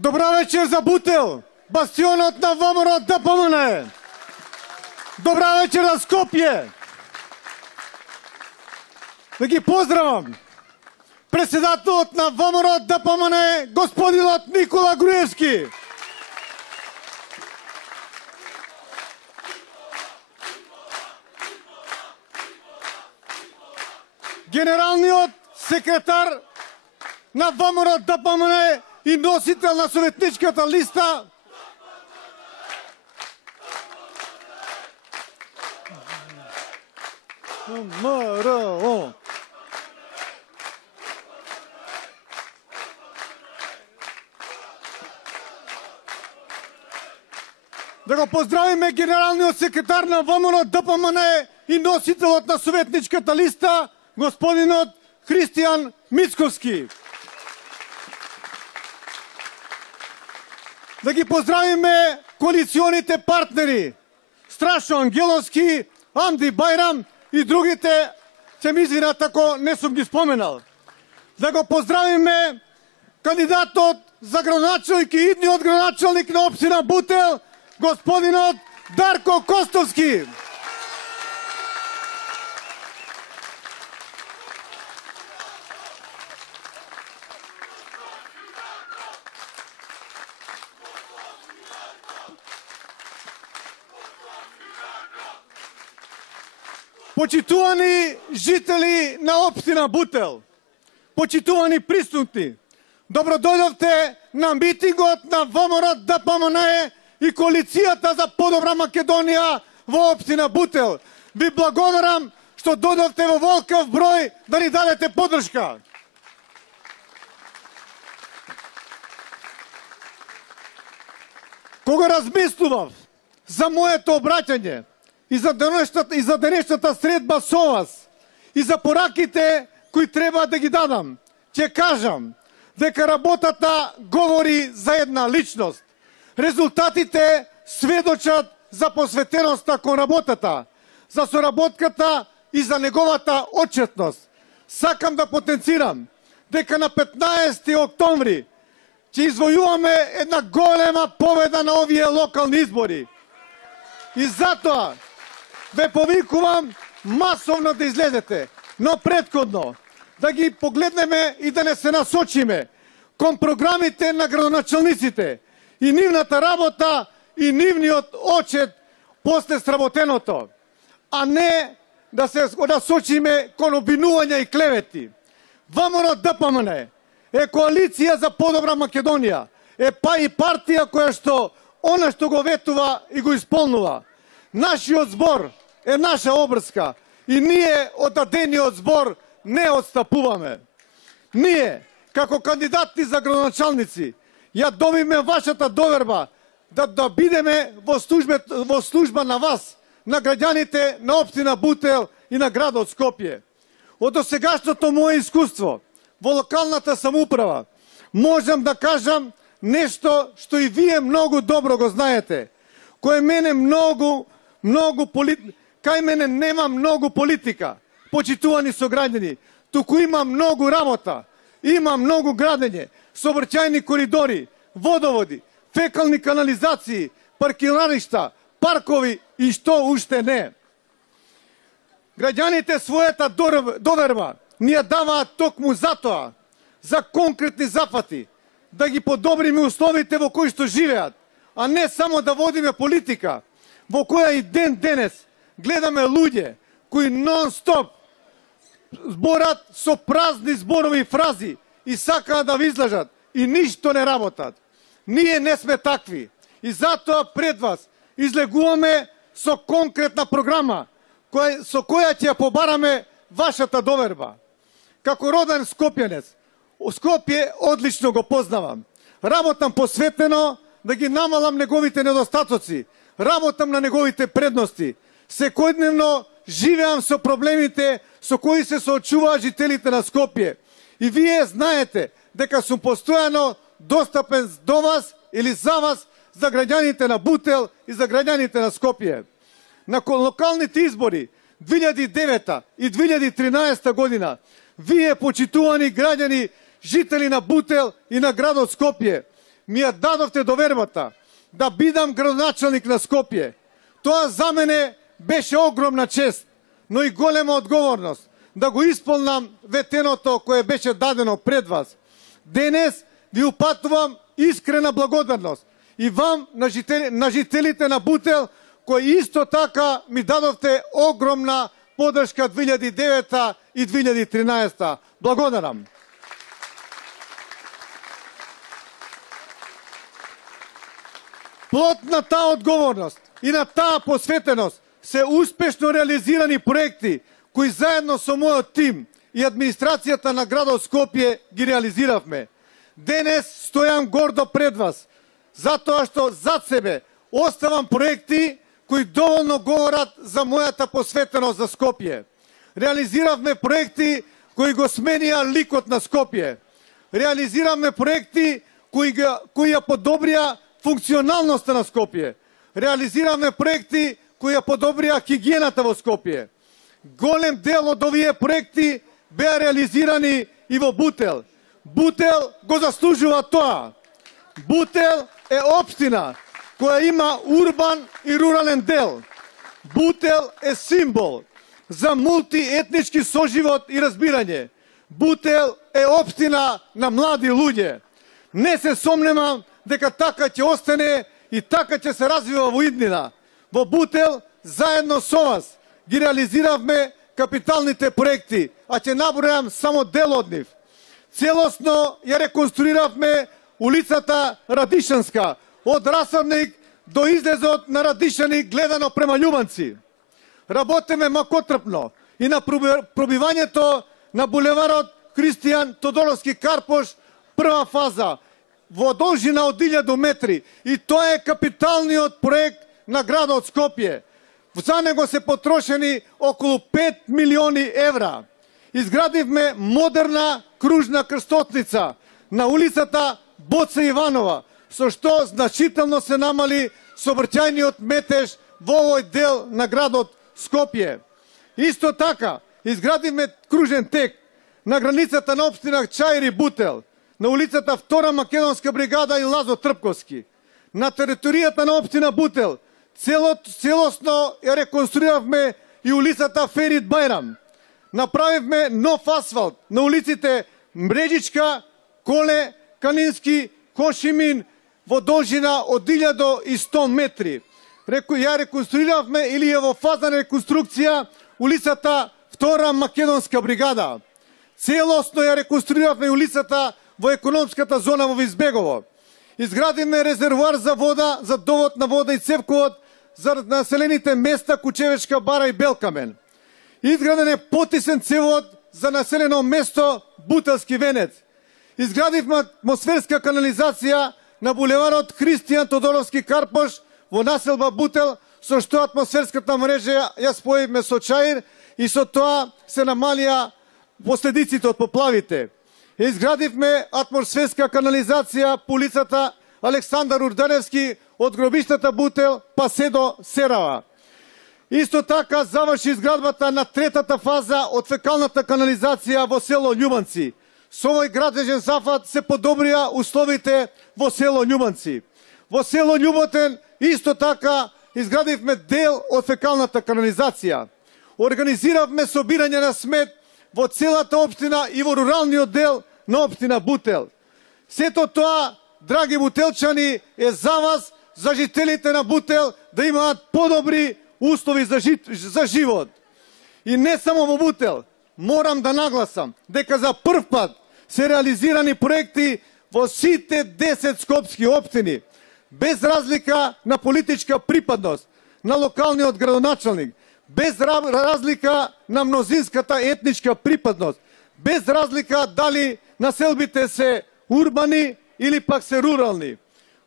Добра вечер за Бутел, бастионот на ВМРО ДПМН. Добра вечер за Скопје. Да ги поздравам. Председателот на ВМРО ДПМН, господинот Никола Груевски. Генералниот секретар на ВМРО ДПМН и носител на советничката листа ВМРО. Да го поздравиме генералниот секретар на ВМРО ДПМН и носителот на советничката листа, господинот Христијан Мицковски. Да ги поздравиме коалиционите партнери Страшо Ангеловски, Амди Бајрам и другите, ќе ми извинат ако не сум ги споменал. Да го поздравиме кандидатот за градоначалник и идниот градоначалник на општина Бутел, господинот Дарко Костовски. Почитувани жители на општина Бутел, почитувани присутни, добро дојдовте на митингот на ВМРО ДПМН и коалицијата за подобра Македонија во општина Бутел. Ви благодарам што дојдовте во волкав број да ни дадете поддршка. Кога размислував за моето обраќање и за денешната средба со вас и за пораките кои треба да ги дадам, ќе кажам дека работата говори за една личност. Резултатите сведочат за посветеноста кон работата, за соработката и за неговата отчетност. Сакам да потенцирам дека на 15 октомври ќе извојуваме една голема победа на овие локални избори. И затоа ве повикувам масовно да излезете, но претходно да ги погледнеме и да не се насочиме кон програмите на градоначалниците и нивната работа и нивниот отчет после сработеното, а не да се насочиме кон обвинувања и клевети. ВМРО ДПМН е коалиција за подобра Македонија, е па и партија која што она што го ветува и го исполнува. Нашиот збор е наша обрска и ние од дадениот збор не отстапуваме. Ние, како кандидати за градоначалници, ја добиме вашата доверба да бидеме во служба на вас, на граѓаните на општина Бутел и на градот Скопје. Од досегашното мое искуство во локалната самоуправа можам да кажам нешто што и вие многу добро го знаете, кое мене кај мене нема многу политика, почитувани сограѓани, туку има многу работа, има многу градење, сообраќајни коридори, водоводи, фекални канализации, паркиралишта, паркови и што уште не. Граѓаните својата доверба ни ја даваат токму затоа, за конкретни зафати, да ги подобриме условите во кои што живеат, а не само да водиме политика, во која и ден денес гледаме луѓе кои нон-стоп зборат со празни зборови и фрази и сакаат да ви излажат и ништо не работат. Ние не сме такви и затоа пред вас излегуваме со конкретна програма со која ќе ја побараме вашата доверба. Како роден скопјанец, Скопје одлично го познавам. Работам посветено да ги намалам неговите недостатоци, работам на неговите предности. Секојдневно живеам со проблемите со кои се соочуваат жителите на Скопје. И вие знаете дека сум постојано достапен до вас или за вас, за граѓаните на Бутел и за граѓаните на Скопје. На локалните избори 2009 и 2013 година, вие, почитувани граѓани, жители на Бутел и на градот Скопје, ми ја дадовте довербата да бидам градоначалник на Скопје. Тоа за мене беше огромна чест, но и голема одговорност да го исполнам ветеното кое беше дадено пред вас. Денес ви упатувам искрена благодарност и вам, на жителите на Бутел, кои исто така ми дадовте огромна подршка 2009 и 2013. Благодарам. Плод на таа одговорност и на таа посветеност се успешно реализирани проекти кои заедно со мојот тим и администрацијата на градот Скопје ги реализиравме. Денес стојам гордо пред вас, затоа што зад себе оставам проекти кои доволно говорат за мојата посветеност за Скопје. Реализиравме проекти кои го сменија ликот на Скопје. Реализиравме проекти кои ја подобрија функционалноста на Скопје. Реализиравме проекти кои ја подобрија хигиената во Скопје. Голем дел од овие проекти беа реализирани и во Бутел. Бутел го заслужува тоа. Бутел е општина која има урбан и рурален дел. Бутел е символ за мултиетнички соживот и разбирање. Бутел е општина на млади луѓе. Не се сомневам дека така ќе остане и така ќе се развива во иднина. Во Бутел, заедно со вас, ги реализиравме капиталните проекти, а ќе набројам само дел од нив. Целосно ја реконструиравме улицата Радишанска, од Расавник до излезот на Радишани гледано према Љубанци. Работеме макотрпно и на пробивањето на булеварот Кристијан Тодоровски Карпош, прва фаза, во должина од 1000 метри, и тоа е капиталниот проект на градот Скопје. За него се потрошени околу 5 милиони евра. Изградивме модерна кружна крстотница на улицата Боца Иванова, со што значително се намали сообраќајниот метеж во овој дел на градот Скопје. Исто така, изградивме кружен тек на границата на општина Чаир и Бутел, на улицата Втора македонска бригада и Лазо Трпковски. На територијата на општина Бутел целосно ја реконструиравме и улицата Ферит Бајрам. Направивме нов асфалт на улиците Мреđичка, Коле, Канински, Кошимин во должина од 1100 метри. Ја реконструиравме или е во фаза на реконструкција улицата Втора македонска бригада. Целосно ја реконструиравме улицата во економската зона во Визбегово. Изградивме резервоар за вода, за довод на вода и цевковод за населените места Кучевечка бара и Белкамен. Изграден е потисен цевод за населено место Бутелски венец. Изградивме атмосферска канализација на булеварот Кристијан Тодоровски Карпош во населба Бутел, со што атмосферската мрежа ја споивме со Чаир и со тоа се намалија последиците од поплавите. Изградивме атмосферска канализација по улицата Александар Урданевски од гробиштата Бутел па се до Серава. Исто така заврши изградбата на третата фаза од фекалната канализација во село Љубанци. Со овој градежен зафат се подобрија условите во село Љубанци. Во село Љуботен исто така изградивме дел од фекалната канализација. Организиравме собирање на смет во целата општина и во руралниот дел на општина Бутел. Сето тоа, драги бутелчани, е за вас, за жителите на Бутел, да имаат подобри услови за живот. И не само во Бутел, морам да нагласам дека за прв пат се реализирани проекти во сите 10 скопски општини, без разлика на политичка припадност на локалниот градоначалник, без разлика на мнозинската етничка припадност, без разлика дали населбите се урбани или пак се рурални.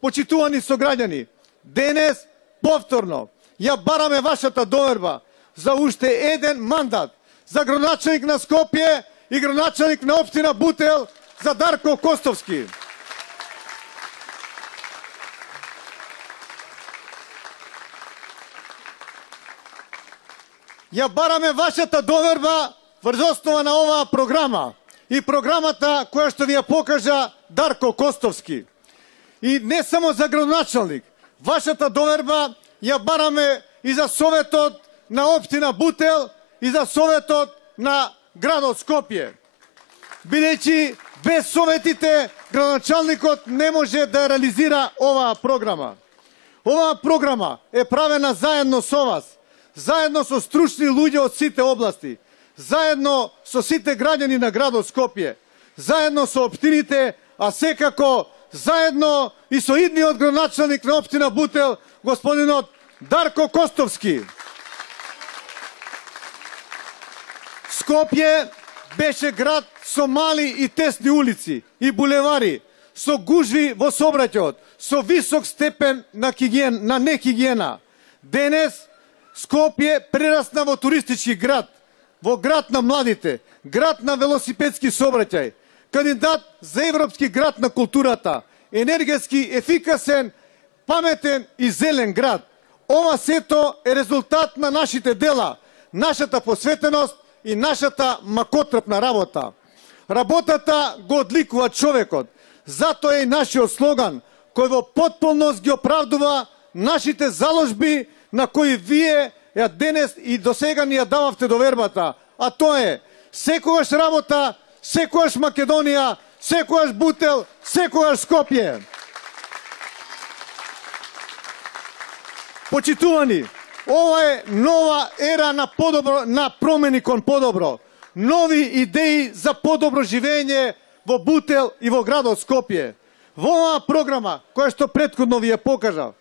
Почитувани сограѓани, денес повторно ја бараме вашата доверба за уште еден мандат за градоначалник на Скопје и градоначалник на општина Бутел за Дарко Костовски. Ја бараме вашата доверба врз основа на оваа програма и програмата која што ви ја покажа Дарко Костовски. И не само за градоначалник. Вашата доверба ја бараме и за Советот на општина Бутел и за Советот на градот Скопје. Бидејќи без советите градоначалникот не може да реализира оваа програма. Оваа програма е правена заедно со вас, заедно со стручни луѓе од сите области, заедно со сите граѓани на градот Скопје, заедно со општините, а секако заедно и со идниот градоначалник на општина Бутел, господинот Дарко Костовски. Скопје беше град со мали и тесни улици и булевари, со гужви во сообраќајот, со висок степен на нехигиена. Денес Скопје прерасна во туристички град, во град на младите, град на велосипедски сообраќај, кандидат за европски град на културата, енергетски ефикасен, паметен и зелен град. Ова сето е резултат на нашите дела, нашата посветеност и нашата макотрпна работа. Работата го одликува човекот. Затоа е и нашиот слоган, кој во потполност ги оправдува нашите заложби на кои вие ја денес и до сега ни ја дававте довербата. А тоа е секогаш работа, секогаш Македонија, секогаш Бутел, секогаш Скопје. Почитувани, ова е нова ера на подобро, на промени кон подобро. Нови идеи за подобро живење во Бутел и во градот Скопје. Во оваа програма, која што претходно ви ја покажав,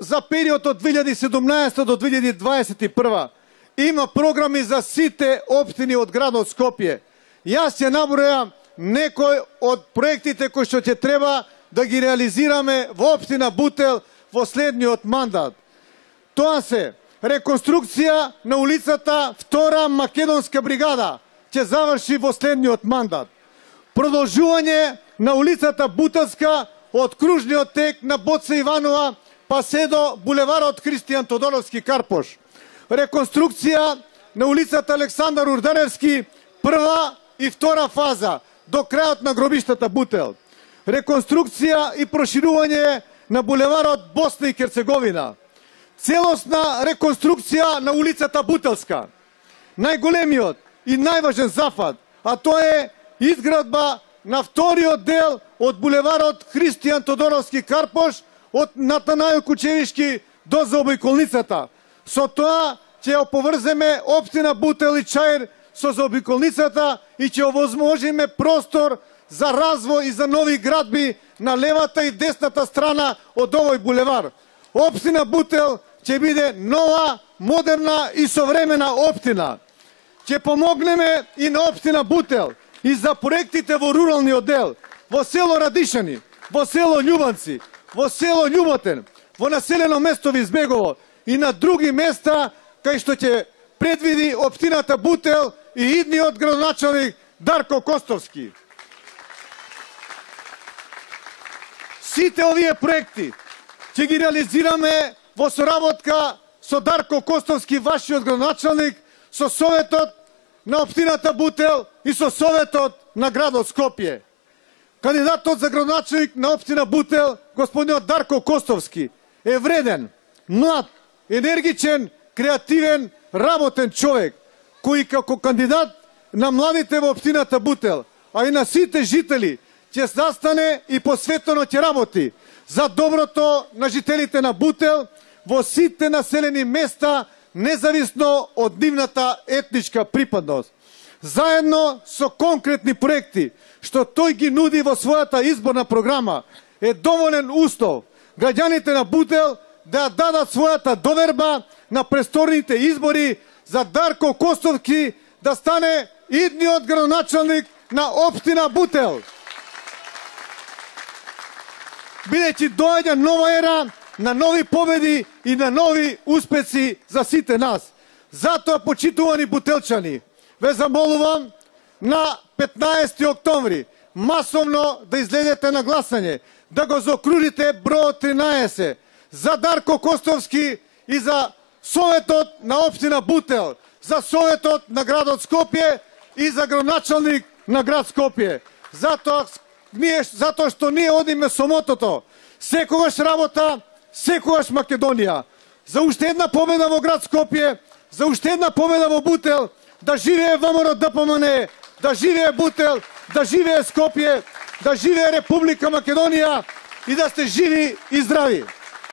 за период од 2017 до 2021 има програми за сите општини од градот Скопје. Јас ја набројам некои од проектите кои што ќе треба да ги реализираме во општина Бутел во следниот мандат. Тоа се реконструкција на улицата Втора Македонска бригада, ќе заврши во следниот мандат. Продолжување на улицата Бутелска од кружниот тек на Боца Иванова па се до булеварот Христијан Тодоровски Карпош. Реконструкција на улицата Александар Урдаревски, прва и втора фаза, до крајот на гробиштата Бутел. Реконструкција и проширување на булеварот Босна и Херцеговина. Целосна реконструкција на улицата Бутелска. Најголемиот и најважен зафат, а тоа е изградба на вториот дел од булеварот Христијан Тодоровски Карпош од Натанајо Кучевишки до заобиколницата. Со тоа ќе оповрземе општина Бутел и Чаир со заобиколницата и ќе овозможиме простор за развој и за нови градби на левата и десната страна од овој булевар. Општина Бутел ќе биде нова, модерна и современа општина. Ќе помогнеме и на општина Бутел и за проектите во руралниот дел, во село Радишани, во село Љубанци, во село Љуботен, во населено место Визбегово и на други места кај што ќе предвиди општината Бутел и идниот градоначалник Дарко Костовски. Сите овие проекти ќе ги реализираме во соработка со Дарко Костовски, вашиот градоначалник, со Советот на општината Бутел и со Советот на градот Скопје. Кандидатот за градоначалник на општина Бутел, господинот Дарко Костовски, е вреден, млад, енергичен, креативен, работен човек, кој како кандидат на младите во општината Бутел, а и на сите жители, ќе застане и посветено ќе работи за доброто на жителите на Бутел во сите населени места, независно од нивната етничка припадност. Заедно со конкретни проекти, што тој ги нуди во својата изборна програма, е доволен услов граѓаните на Бутел да дадат својата доверба на престорните избори за Дарко Костовски да стане идниот градоначалник на општина Бутел. Бидејќи доаѓа нова ера на нови победи и на нови успеси за сите нас. Затоа, почитувани бутелчани, ве замолувам на 15 октомври масовно да излезете на гласање, да го заокружите бројот 13 за Дарко Костовски и за Советот на општина Бутел, за Советот на градот Скопје и за градоначалник на град Скопје. Затоа што ние одиме со мотото секогаш работа, секогаш Македонија. За уште една победа во град Скопје, за уште една победа во Бутел, да живее ВМРО ДПМН, да живее Бутел, да живее Скопје, да живее Република Македонија и да сте живи и здрави.